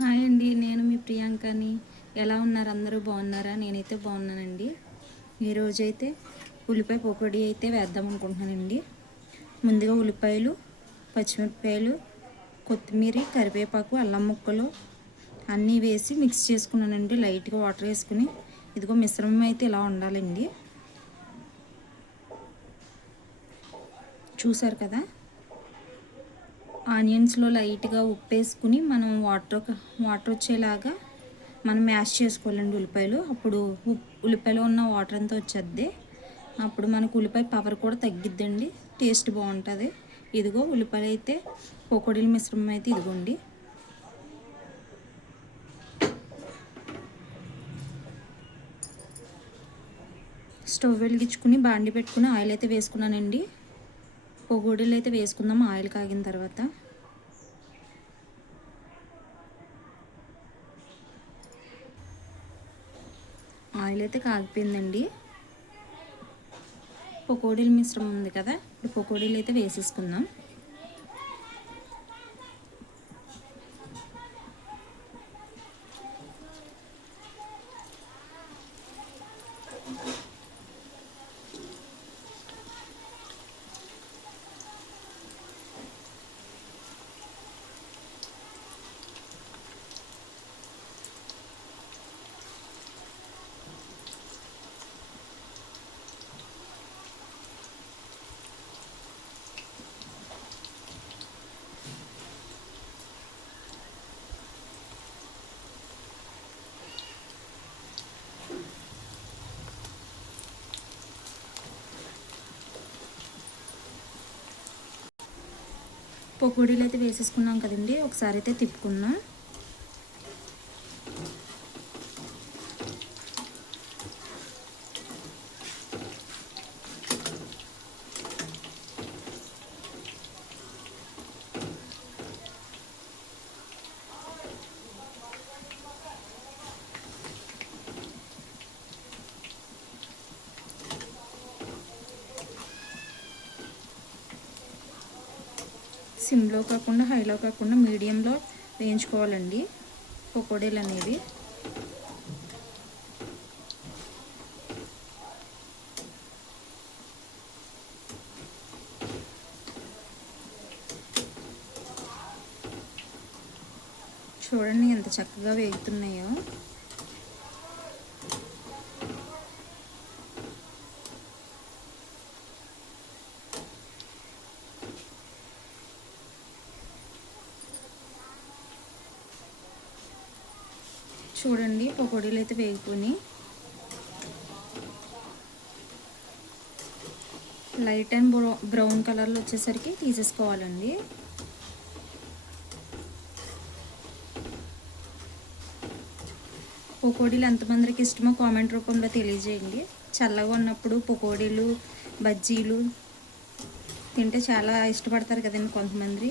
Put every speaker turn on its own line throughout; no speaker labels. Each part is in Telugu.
హాయ్ అండి నేను మీ ప్రియాంకని. ఎలా ఉన్నారు? అందరూ బాగున్నారా? నేనైతే బాగున్నానండి. ఈరోజైతే ఉల్లిపాయ పకోడీ అయితే వేద్దాం అనుకుంటున్నానండి. ముందుగా ఉల్లిపాయలు పచ్చిమిరపకాయలు కొత్తిమీర కరివేపాకు అల్లం ముక్కలు అన్నీ వేసి మిక్స్ చేసుకున్నానండి. లైట్గా వాటర్ వేసుకుని. ఇదిగో మిశ్రమం అయితే ఇలా ఉండాలండి. చూసారు కదా? ఆనియన్స్లో లైట్గా ఉప్పు వేసుకుని మనం వాటర్ వాటర్ వచ్చేలాగా మనం మ్యాష్ చేసుకోవాలండి ఉల్లిపాయలు. అప్పుడు ఉల్లిపాయలో ఉన్న వాటర్ అంతా వచ్చేద్ది. అప్పుడు మనకు ఉల్లిపాయ పవర్ కూడా తగ్గిద్దండి. టేస్ట్ బాగుంటుంది. ఇదిగో ఉల్లిపాయలు అయితే పకోడీల మిశ్రమం అయితే ఇదిగోండి. స్టవ్ వెలిగించుకుని బాండి పెట్టుకుని ఆయిల్ అయితే వేసుకున్నానండి. పొగోడీలు అయితే వేసుకుందాం ఆయిల్ కాగిన తర్వాత. ఆయిల్ అయితే కాగిపోయిందండి. పకోడీల మిశ్రమం ఉంది కదా ఇప్పుడు పకోడీలు అయితే వేసేసుకుందాం. పకోడీలు అయితే వేసేసుకున్నాం కదండి. ఒకసారి అయితే తిప్పుకున్నాం సిమ్లో కాకుండా హైలో కాకుండా మీడియంలో వేయించుకోవాలండి పకోడీలు అనేవి. చూడండి ఎంత చక్కగా వేగుతున్నాయో. చూడండి పకోడీలు అయితే వేగుకొని. లైట్ అండ్ బ్రౌ బ్రౌన్ కలర్లో వచ్చేసరికి తీసేసుకోవాలండి. పకోడీలు ఎంతమందికి ఇష్టమో కామెంట్ రూపంలో తెలియజేయండి. చల్లగా ఉన్నప్పుడు పకోడీలు బజ్జీలు తింటే చాలా ఇష్టపడతారు కదండి కొంతమంది.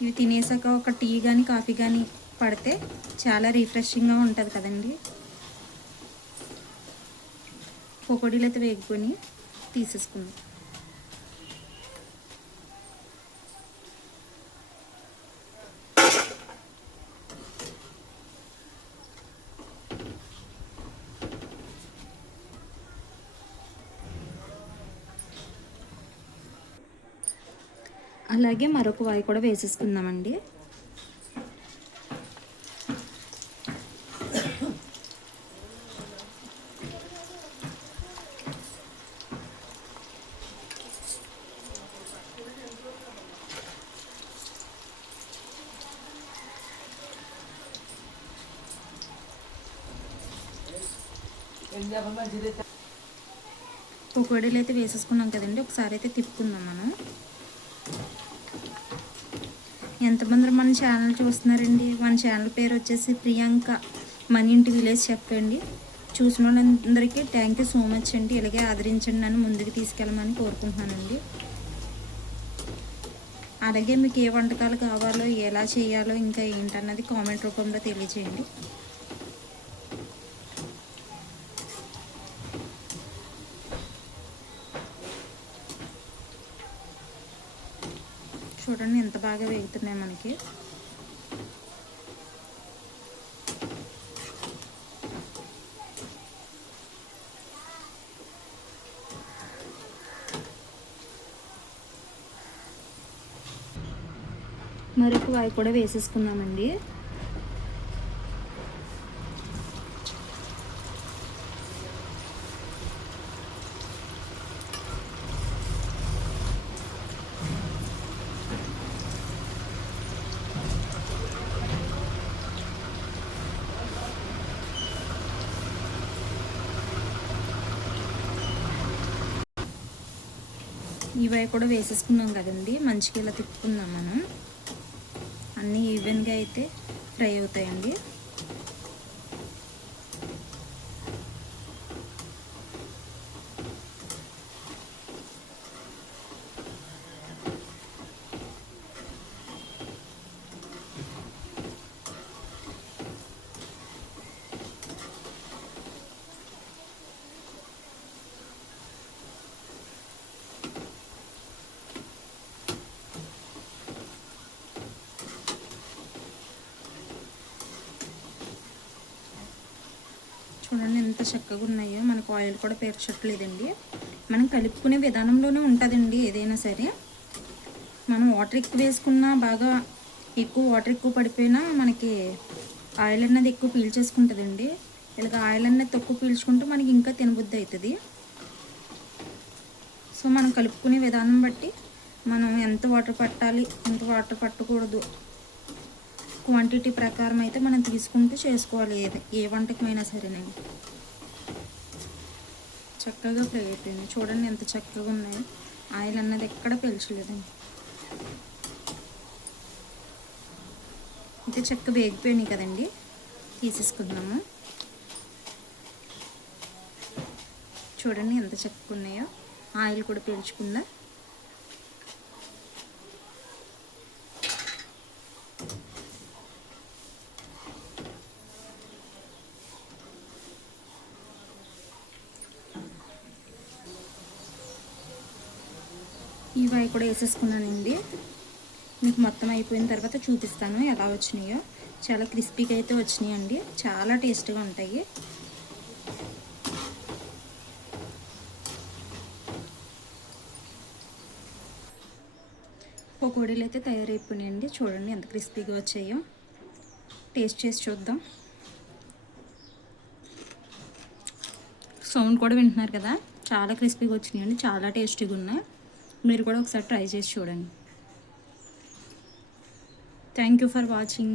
ఇవి తినేసాక ఒక టీ కానీ కాఫీ కానీ పడితే చాలా రిఫ్రెషింగ్గా ఉంటుంది కదండి. పకోడీలు అయితే వేగుకొని తీసేసుకుందాం. అలాగే మరొక వాయి కూడా వేసేసుకుందామండి. పకోడీలు అయితే వేసేసుకున్నాం కదండి. ఒకసారి అయితే తిప్పుకుందాం మనం. ఎంతమంది మన ఛానల్ చూస్తున్నారండి? మన ఛానల్ పేరు వచ్చేసి ప్రియాంక మన ఇంటి విలేజ్ చెప్పండి. చూసిన వాళ్ళందరికీ థ్యాంక్ యూ సో మచ్ అండి. ఇలాగే ఆదరించండి నన్ను ముందుకు తీసుకెళ్ళమని కోరుకుంటున్నానండి. అలాగే మీకు ఏ వంటకాలు కావాలో ఎలా చేయాలో ఇంకా ఏంటన్నది కామెంట్ రూపంలో తెలియజేయండి. చూడండి ఎంత బాగా వేగుతున్నాయి మనకి. మరొక వాయి కూడా వేసేసుకున్నామండి ఇవి కూడా వేసేసుకున్నాం కదండి. మంచిగా ఇలా తిప్పుకుందాం మనం. అన్నీ ఈవెన్గా అయితే ఫ్రై అవుతాయండి. చూడండి ఎంత చక్కగా ఉన్నాయో. మనకు ఆయిల్ కూడా పేర్చట్లేదండి. మనం కలుపుకునే విధానంలోనే ఉంటుందండి ఏదైనా సరే. మనం వాటర్ ఎక్కువ వేసుకున్నా బాగా ఎక్కువ వాటర్ ఎక్కువ పడిపోయినా మనకి ఆయిల్ అన్నది ఎక్కువ పీల్చేసుకుంటుందండి. ఇలాగ ఆయిల్ అన్నది తక్కువ పీల్చుకుంటే మనకి ఇంకా తినబుద్ధి అవుతుంది సో మనం కలుపుకునే విధానం బట్టి మనం ఎంత వాటర్ పట్టాలి ఎంత వాటర్ పట్టకూడదు క్వాంటిటీ ప్రకారం అయితే మనం తీసుకుంటూ చేసుకోవాలి ఏది ఏ వంటకమైనా సరేనండి. చక్కగా ఫ్రై అయిపోయింది. చూడండి ఎంత చక్కగా ఉన్నాయో. ఆయిల్ అన్నది ఎక్కడ పీల్చలేదండి. ఇంకా చెక్క వేగిపోయినాయి కదండి. తీసేసుకుందాము. చూడండి ఎంత చక్కగా ఉన్నాయో. ఆయిల్ కూడా పీల్చుకుందా ఇవి కూడా వేసేసుకున్నానండి. మీకు మొత్తం అయిపోయిన తర్వాత చూపిస్తాను ఎలా వచ్చినాయో. చాలా క్రిస్పీగా అయితే వచ్చినాయి అండి చాలా టేస్ట్గా ఉంటాయి. పకోడీలు అయితే తయారైపోయినాయండి. చూడండి ఎంత క్రిస్పీగా వచ్చాయో. టేస్ట్ చేసి చూద్దాం. సౌండ్ కూడా వింటున్నారు కదా. చాలా క్రిస్పీగా వచ్చినాయండి. చాలా టేస్టీగా ఉన్నాయి. మీరు కూడా ఒకసారి ట్రై చేసి చూడండి. Thank you for watching